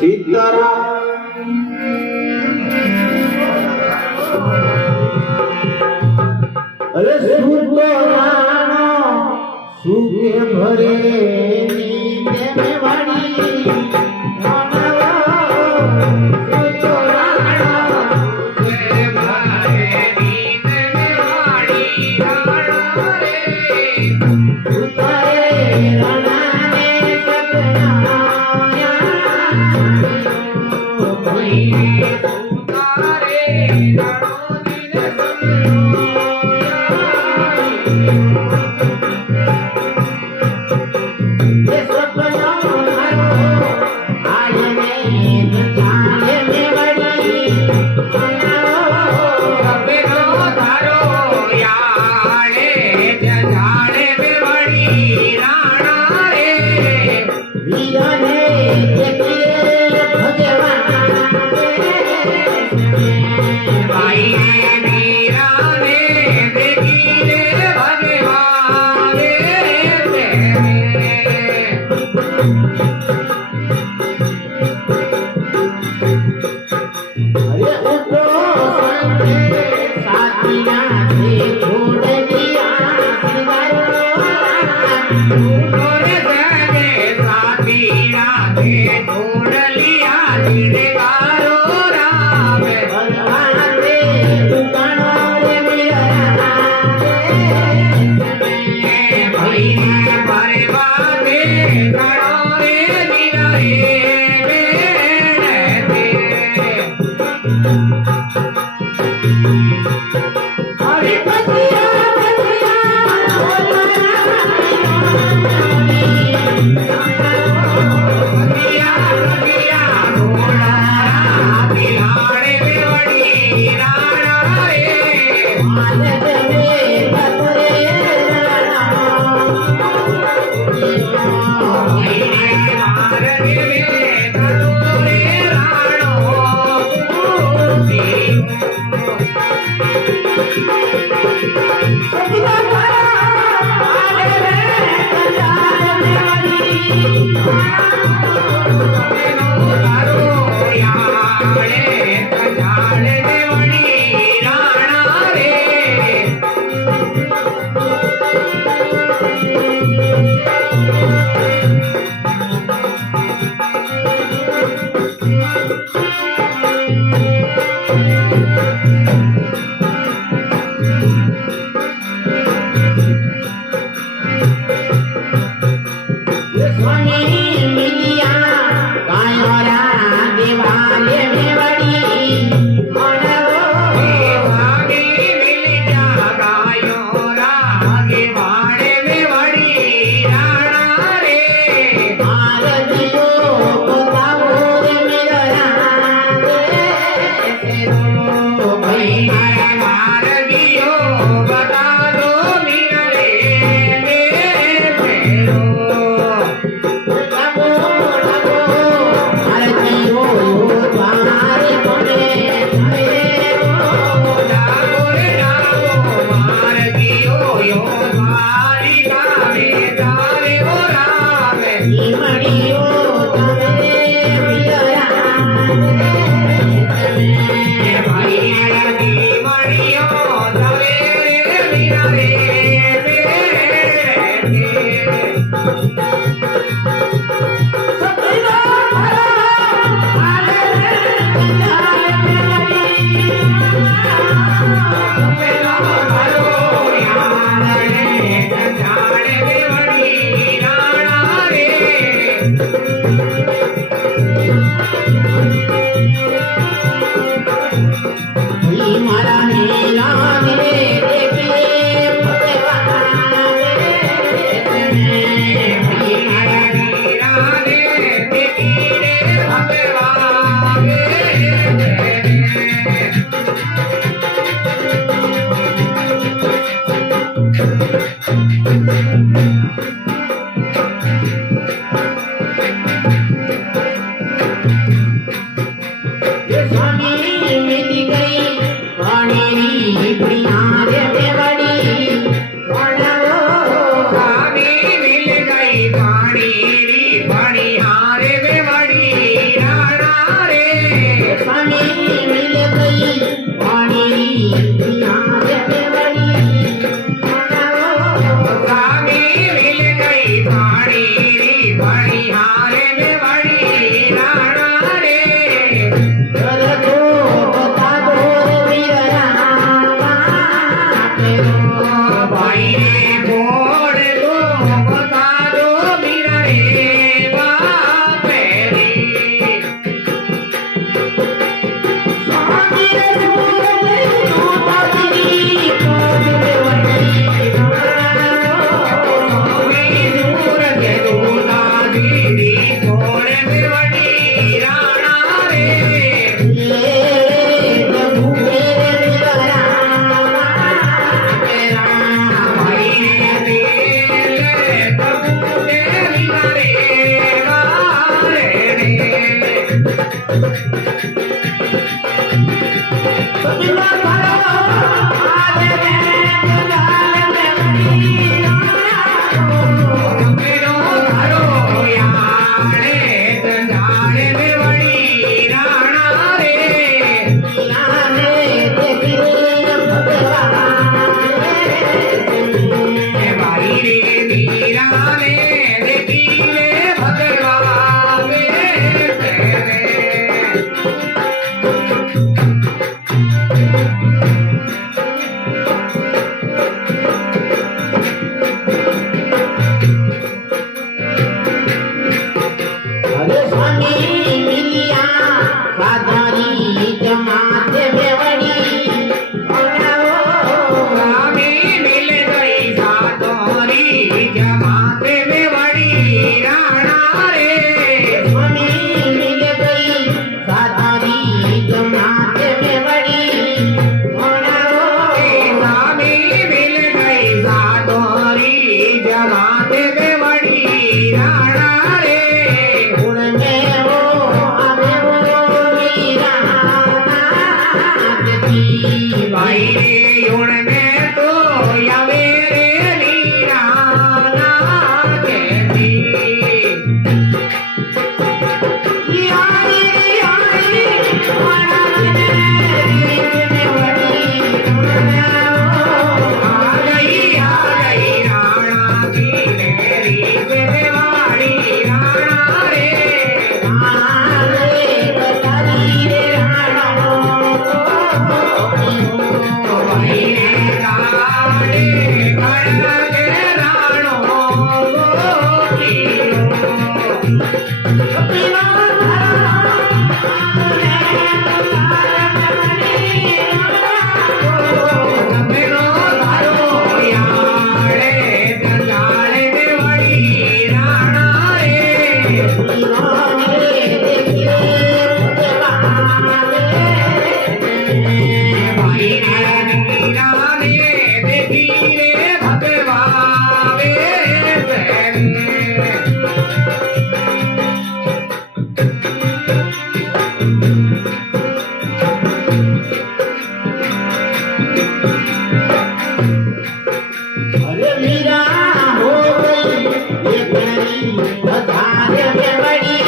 सीताराम अरे सुतो राणो सुखे भरे नींद में वाणी जाने में बड़ी राणा रे घर को बता दो वीर रामा तेरो भाई रे बोल दो बता दो मेरा रे बाप रे स्वामी रे दूर तू तारी कोड वडी दूर के दूला दीदी थोड़े में बड़ी राणा रे ये प्रभु मेरे वीर रामा तेरा भाई रे दिल प्रभु तेरी रे वारे रे बिना भरो आज मैं जलाल में मेरो धारो यारे जाने में बड़ी राणा रे लाने देखिए भगवान भाई रे मीरा ने देखी रे भगवान तेरे अरे स्वामी मिलिया साधारी जमात में बड़ी स्वामी मिल गई सातोरी जमात में बड़ी राणा रे स्वामी मिल गई साधारी जमात में बड़ी स्वामी मिल गई सातोरी जमात में बड़ी राणा रे में वो आवे वो वीरा नाथ भाई रे उड़ने तो यावे रे लीला नाचती आ गई राणा की मेरी देवाड़ी राणा रे भाई रे काले कड़ के राणो मेरो धारो यारे जाने में बड़ी राणा रे भाई रे मीरा ने देखी रे भगवान तेरे अरे मीरा हो गई ये तेरी बधाई में बड़ी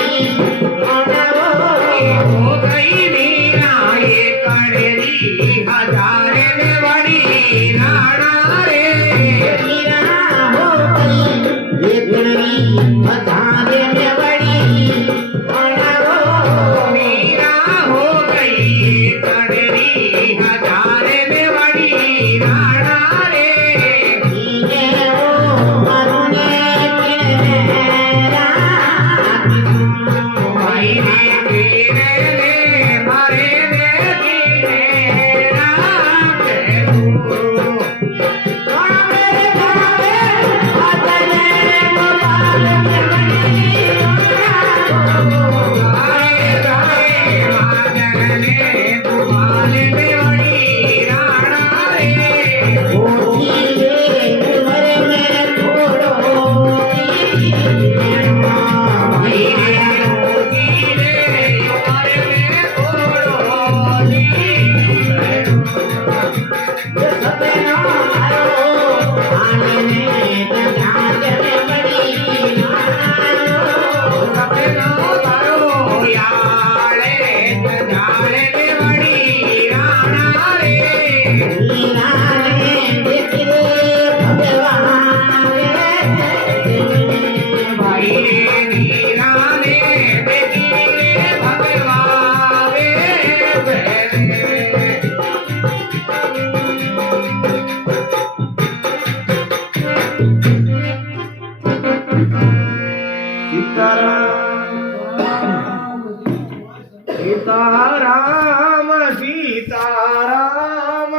सीताराम सीताराम सीताराम